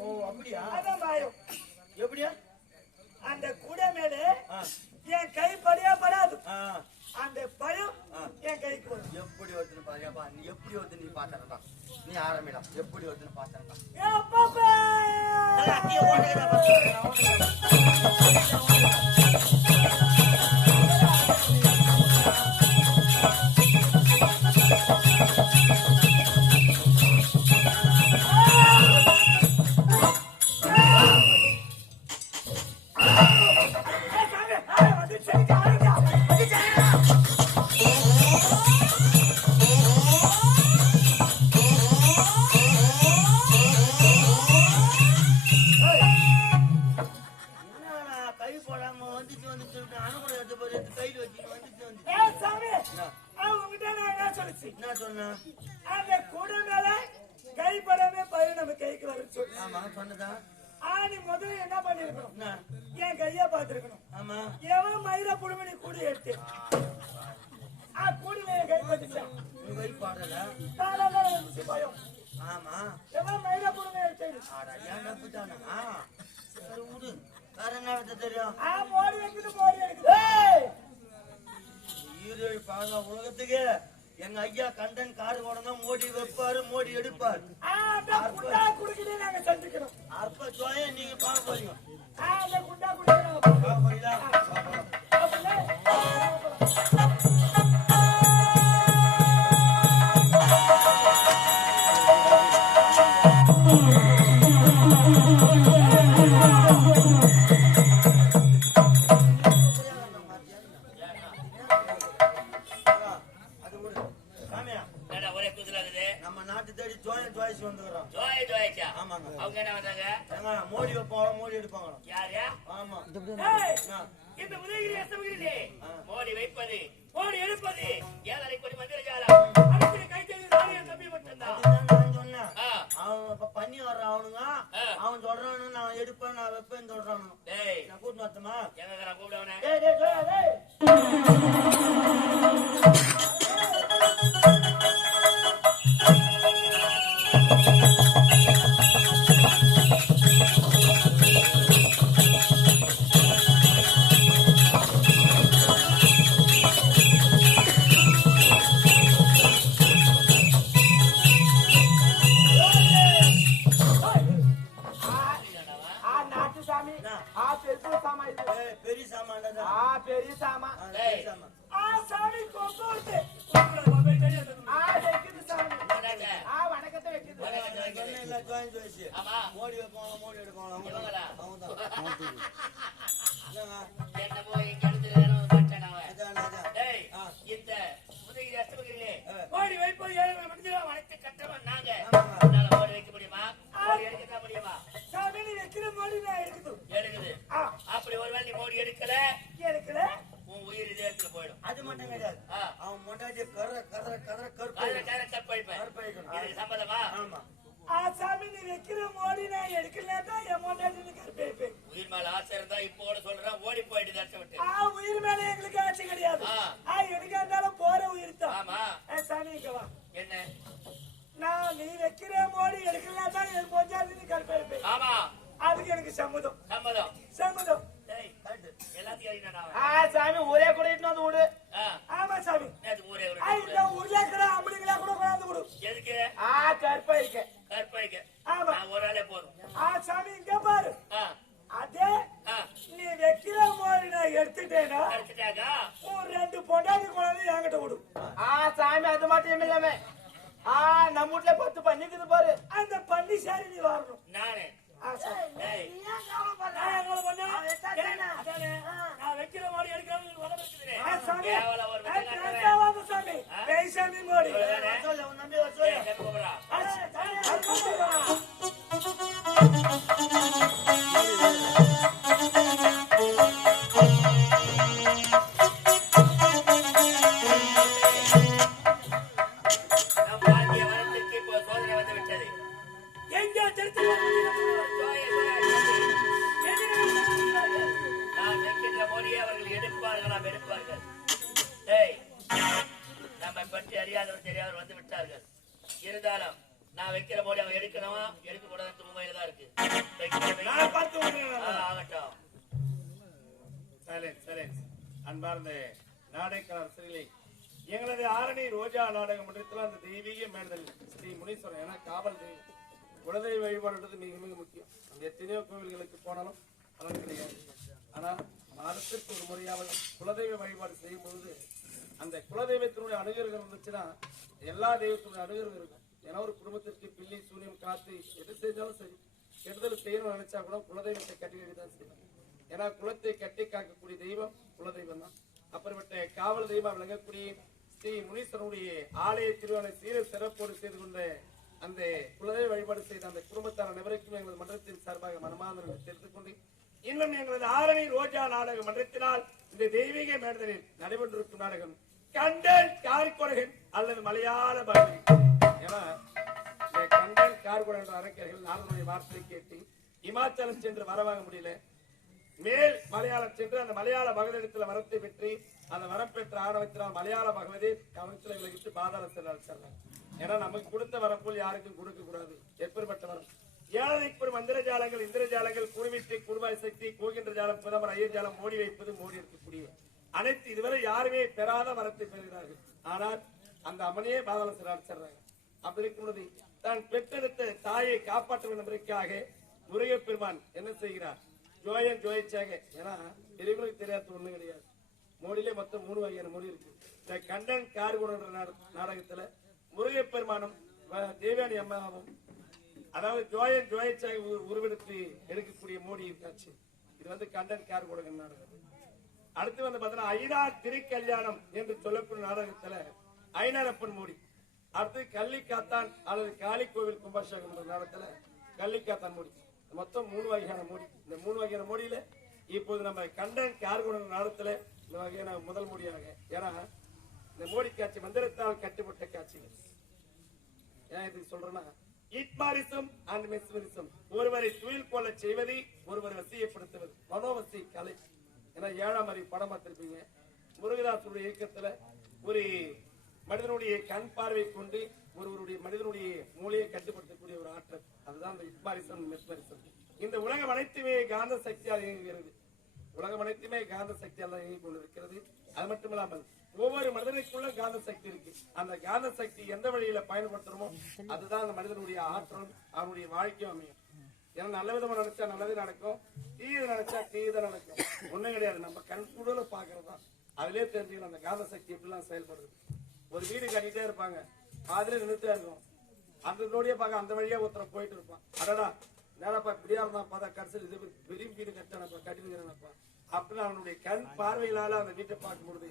ஓ அப்படியா? அதான் பயம். எப்படியா? அந்த குடை மேலே என் கை படியா படாது. அந்த பயம். என் கைக்கு வரும். எப்படி வருதுன்னு பாருப்பா நீ எப்படி வருது நீ பாத்தறடா நீ ஆரம்பிடா. எப்படி வருதுன்னு பாத்தறடா ஏ அப்பப்பா! ஏய், என்ன சொன்ன? அந்த குடை மேல கைப்படாம பயிர் நம்ம கைக்கு வரும் சொல்லு ஆமா சொன்னதா ஆ நீ முதல்ல என்ன பண்ணிருக்கணும்? என் கையா பார்த்திருக்கணும். ஆமா. எவன் மயிர புடுமணி கூடி எடுத்து? ஆ கூடி என் கை நீ கை பாடல பயம். ஆமா. எவன் மயிர புடுமணி எடுத்து ஆடா ஏன் நம்பிட்டானா சரி விடு. வேற என்ன தெரியும்? ஆ மோடி வைக்குது மோடி எடுக்குது! ஈரேழு உலகத்துக்கு. எங்க ஐயா கண்டன் காடு கொண்டு மோடி வைப்பாரு மோடி எடுப்பார். குண்டா குடுக்கிட்டே நாங்க பார்க்க போறீங்க ஜோய்ஸ் வந்துக்கிறோம் ஜோய் ஜோயிச்சா? ஆமாங்க. அவங்க என்ன வந்தாங்க மோடி வைப்பாங்க மோடி எடுப்பாங்க யாரு ஆமா? இந்த உதயகிரி அஸ்தமகிரியிலே ஆ. மோடி வைப்பது சாமி ஆ பெரிய சாமா இது ஏய், பெரிய சாமான்டா இது. ஆ பெரிய சாமா மோடி வைப்பாங்க மோடி எடுப்பாங்க இவங்களா? அவன்தான். என்னமோ இங்க கருப்பு காதல காதல கற்பழிப்பேன். சம்மதமா ஆமா. ஆ சாமி நீ வைக்கிற மோடி நான் எடுக்கல தான் என் மொண்டாட்டி கருப்பேன் உயிர் மேல ஆசை இருந்தா இப்போ கூட சொல்றேன் ஓடி போயிட்டு தர்ஷம் விட்டு. ஆ உயிர் மேல எங்களுக்கு ஆட்சி கிடையாது. ஆ. எதுக்கா இருந்தாலும் போற உயிர் தான். ஆமா. சாமி இங்க வா. என்ன? நான் நீ வைக்கிற அவன் எடுக்கணுமா? எடுக்க கூடாது மும்பையில தான் இருக்கு. நான் பார்த்து. ஆகட்டும். Silence silence. அன்பார்ந்த நாடகக்காரர் சிறிலை எங்களது ஆரணி ரோஜா நாடக மன்றத்தில் அந்த தெய்வீக மேடல் ஸ்ரீ முனீஸ்வரன் ஏன்னா காவல் தெய்வம். குலதெய்வ வழிபாடுன்றது மிக மிக முக்கியம். நம்ம எத்தனையோ கோவில்களுக்கு போனாலும் பலன் கிடையாது. ஆனா மாதத்திற்கு ஒரு முறையாவது குலதெய்வ வழிபாடு செய்யும் பொழுது அந்த குலதெய்வத்தினுடைய அணுகர்கள் இருந்துச்சுன்னா எல்லா தெய்வத்தினுடைய அணுகர்கள் இருக்கும். ஏன்னா ஒரு குடும்பத்திற்கு பில்லி சூனியம் காத்து எது செஞ்சாலும் சரி கெடுதல் செய்யணும்னு நினைச்சா கூட குலதெய்வத்தை கட்டி கட்டி தான் செய்யணும். ஏன்னா குலத்தை கட்டி காக்கக்கூடிய தெய்வம் குலதெய்வம் தான். அப்புறமேட்ட காவல் தெய்வம் விளங்கக்கூடிய ஸ்ரீ முனீஸ்வரனுடைய ஆலய திருவான சீர சிறப்போடு செய்து கொண்ட அந்த குலதெய்வ வழிபாடு செய்த அந்த குடும்பத்தார் அனைவருக்கும் எங்களது மன்றத்தின் சார்பாக மனமார்ந்த தெரிந்து கொண்டு இன்னும் எங்களது ஆரணி ரோஜா நாடக மன்றத்தினால் இந்த தெய்வீக மேடலில் நடைபெற்றிருக்கும் நாடகம் கண்டன் கார்கொடகன் அல்லது மலையாள பாரதி கண்டன் என்ற அரக்கர்கள் நாடனுடைய வார்த்தை கேட்டு இமாச்சலம் சென்று வரவாக முடியல. மேல் மலையாளம் சென்று அந்த மலையாள பகவதத்தில் வரத்தை பெற்று அந்த வரம் பெற்ற ஆணவத்தினால் மலையாள பகவதி கவனத்தில் விலகிட்டு பாதாளத்தில் செல்ல ஏன்னா நமக்கு கொடுத்த வரப்போல் யாருக்கும் கொடுக்க கூடாது. எப்பேற்பட்ட வரம். ஏழனைக்குள் மந்திர ஜாலங்கள் இந்திர ஜாலங்கள் குருவிட்டு குருவாய் சக்தி கோகின்ற ஜாலம் பிரதமர் ஐயர் ஜாலம் மோடி வைப்பது மோடி இருக்கக்கூடிய அனைத்து இதுவரை யாருமே பெறாத வரத்தை பெறுகிறார்கள். ஆனால் அந்த அம்மனையே பாதாளத்தில் செல்ல அப்படி இருக்கும் தான் பெற்றெடுத்த தாயை காப்பாற்ற வேண்டும் என்பதற்காக பெருமான் என்ன செய்கிறார்? ஜோயன் ஜோயிச்சாங்க. ஏன்னா பெரியவங்களுக்கு தெரியாத ஒண்ணு கிடையாது. மோடியிலே மொத்தம் மூணு வகையான மொழி இருக்கு. இந்த கண்டன் கார்குடன் நாடகத்துல முருகப் பெருமானும் தேவியானி அம்மாவும் அதாவது ஜோயன் ஜோயிச்சாக உருவெடுத்து எடுக்கக்கூடிய மோடி காட்சி இது வந்து கண்டன் கார்குடன் நாடகம். அடுத்து வந்து பாத்தீங்கன்னா ஐநா திருக்கல்யாணம் என்று சொல்லக்கூடிய நாடகத்துல ஐநாரப்பன் மோடி. அடுத்து கள்ளிக்காத்தான் அல்லது காளி கோவில் கும்பாபிஷேகம் நேரத்தில் கள்ளிக்காத்தான் மோடி. மொத்தம் மூணு வகையான மோடி. இந்த மூணு வகையான மோடியில இப்போது நம்ம கண்டன் கார்குணன் நாடகத்துல இந்த வகையான முதல் மோடியாக. ஏன்னா இந்த மோடி காட்சி மந்திரத்தால் கட்டுப்பட்ட காட்சிகள். ஏன் இதுக்கு சொல்றேன்னா இட்மாரிசம் அண்ட் மெஸ்மரிசம் ஒருவரை துயில் கொள்ள செய்வது ஒருவரை வசியப்படுத்துவது மனோவசி கலை. ஏன்னா ஏழாம் அறிவு படம் பார்த்திருப்பீங்க. முருகதாசுடைய இயக்கத்துல ஒரு மனிதனுடைய கண் பார்வை கொண்டு ஒருவருடைய மனிதனுடைய மூளையை கட்டுப்படுத்தக்கூடிய ஒரு ஆற்றல். அதுதான் இந்த இட்மாரிசம் மெஸ்மரிசம் இந்த உலகம் அனைத்துமே காந்த சக்தியால் இயங்குகிறது. உலகம் அனைத்துமே காந்த சக்தியால் தான் இயங்கிக் கொண்டிருக்கிறது அது மட்டும் இல்லாமல் ஒவ்வொரு மனிதனுக்குள்ள காந்த சக்தி இருக்கு. அந்த காந்த சக்தி எந்த வழியில பயன்படுத்துறோமோ அதுதான் அந்த மனிதனுடைய ஆற்றலும் அவனுடைய வாழ்க்கையும் அமையும். ஏன்னா நல்ல விதமா நினைச்சா நல்லது நடக்கும் தீயது நினைச்சா தீயது நடக்கும். ஒண்ணும் கிடையாது. நம்ம கண் கூட பாக்குறதுதான் அதுலயே தெரிஞ்சுக்கணும் அந்த காந்த சக்தி எப்படிலாம் செயல்படுது. ஒரு வீடு கட்டிட்டே இருப்பாங்க. பாதிலே நின்றுட்டே இருக்கும். அந்த நோடியே பார்க்க அந்த வழியா ஒருத்தர் போயிட்டு இருப்பான். அடடா நேரப்பா இப்படியா இருந்தா பார்த்தா கடைசியில் இது பெரிய வீடு கட்டானப்பா கட்டிருக்கிறேனப்பா. அப்படின்னு அவனுடைய கண் பார்வையினால அந்த வீட்டை பார்க்கும் பொழுது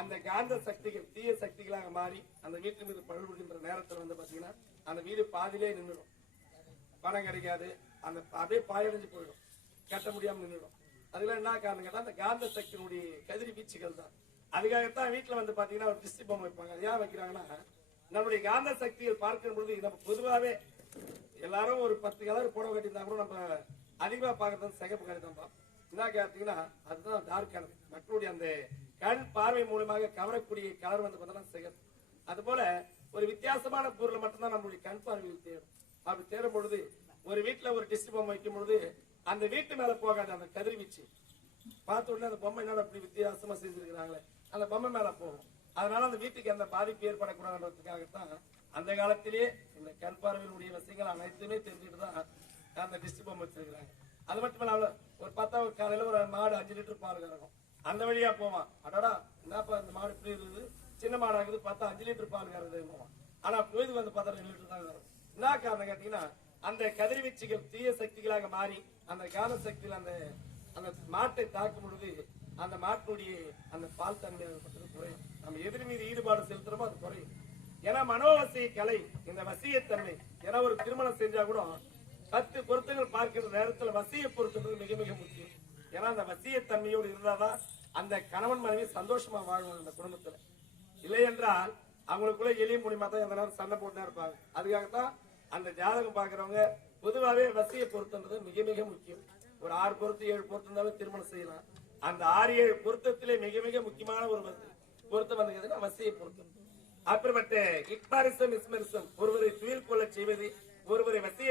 அந்த காந்த சக்திகள் தீய சக்திகளாக மாறி அந்த வீட்டு மீது பழுபடுகின்ற நேரத்தில் வந்து பாத்தீங்கன்னா அந்த வீடு பாதியிலே நின்றுடும். பணம் கிடைக்காது. அந்த அப்படியே பாயடைஞ்சு போயிடும். கட்ட முடியாம நின்றுடும். அதுல என்ன காரணம் கேட்டா அந்த காந்த சக்தியினுடைய கதிரி வீச்சுகள் தான். அதுக்காகத்தான் வீட்டுல வந்து பாத்தீங்கன்னா ஒரு டிஸ்டி பொம்மை வைப்பாங்க. ஏன் வைக்கிறாங்கன்னா நம்முடைய காந்த சக்திகள் பார்க்கும் பொழுது நம்ம பொதுவாவே எல்லாரும் ஒரு பத்து கலர் புடவை கட்டியிருந்தா கூட நம்ம அதிகமா பார்க்கறது சிகப்பு கலர் தான் பார்ப்போம் என்ன கேட்டீங்கன்னா அதுதான் டார்க் கலர் மக்களுடைய அந்த கண் பார்வை மூலமாக கவரக்கூடிய கலர் வந்து பார்த்தோம்னா சிகப்பு. அதுபோல ஒரு வித்தியாசமான பொருளை மட்டும்தான் நம்மளுடைய கண் பார்வையில் தேடும். அப்படி தேடும் பொழுது ஒரு வீட்டுல ஒரு டிஸ்டி பொம்மை வைக்கும் பொழுது அந்த வீட்டு மேல போகாது அந்த கதிர்வீச்சு. பார்த்த உடனே அந்த பொம்மை என்னடா அப்படி வித்தியாசமா செஞ்சிருக்கிறாங்களே அந்த பொம்மை மேல போகும். அதனால அந்த வீட்டுக்கு எந்த பாதிப்பு ஏற்படக்கூடாதுன்றதுக்காகத்தான் அந்த காலத்திலேயே இந்த கண் பார்வையினுடைய விஷயங்கள் அனைத்துமே தெரிஞ்சுட்டு தான் அந்த டிஸ்ட் பொம்மை வச்சிருக்கிறாங்க. அது மட்டும் இல்லாமல் ஒரு பத்தாவது காலையில ஒரு மாடு அஞ்சு லிட்டர் பால் கறக்கும். அந்த வழியா போவான். அடடா என்னப்பா இந்த மாடு இப்படி இருக்குது? சின்ன மாடா இருக்குது பார்த்தா அஞ்சு லிட்டர் பால் கறக்குது ஆனா பொழுது வந்து பார்த்தா ரெண்டு லிட்டர் தான் கறக்கும். என்ன காரணம் கேட்டீங்கன்னா அந்த கதிர்வீச்சுகள் தீய சக்திகளாக மாறி அந்த கால சக்தியில் அந்த அந்த மாட்டை தாக்கும் பொழுது அந்த மாட்டுடைய அந்த பால் தன்மை குறையும் நம்ம எதிர் மீது ஈடுபாடு செலுத்துறோமோ அது குறையும் ஏன்னா மனோவசிய கலை இந்த வசியத்தன்மை. ஏன்னா ஒரு திருமணம் செஞ்சா கூட பத்து பொருத்தங்கள் பார்க்கிற நேரத்துல வசிய பொருத்தங்கள் மிக மிக முக்கியம். ஏன்னா அந்த வசியத்தன்மையோடு இருந்தாதான் அந்த கணவன் மனைவி சந்தோஷமா வாழ்வாங்க அந்த குடும்பத்துல. இல்லை என்றால் அவங்களுக்குள்ள எளிய மூலியமா தான் எந்த நேரம் சண்டை போட்டுதான் இருப்பாங்க. அதுக்காகத்தான் அந்த ஜாதகம் பாக்குறவங்க பொதுவாகவே வசிய பொருத்தன்றது மிக மிக முக்கியம். ஒரு ஆறு பொருத்து ஏழு பொருத்தம் இருந்தாலும் திருமணம் செய்யலாம். அந்த ஆறு ஏழு பொருத்தத்திலே மிக மிக முக்கியமான ஒரு பொருத்தம் வந்து அவசிய பொருத்தம். அப்படிப்பட்ட இப்பாரிசம் இஸ்மரிசம் ஒருவரை துயில் கொள்ள செய்வது ஒருவரை வசிய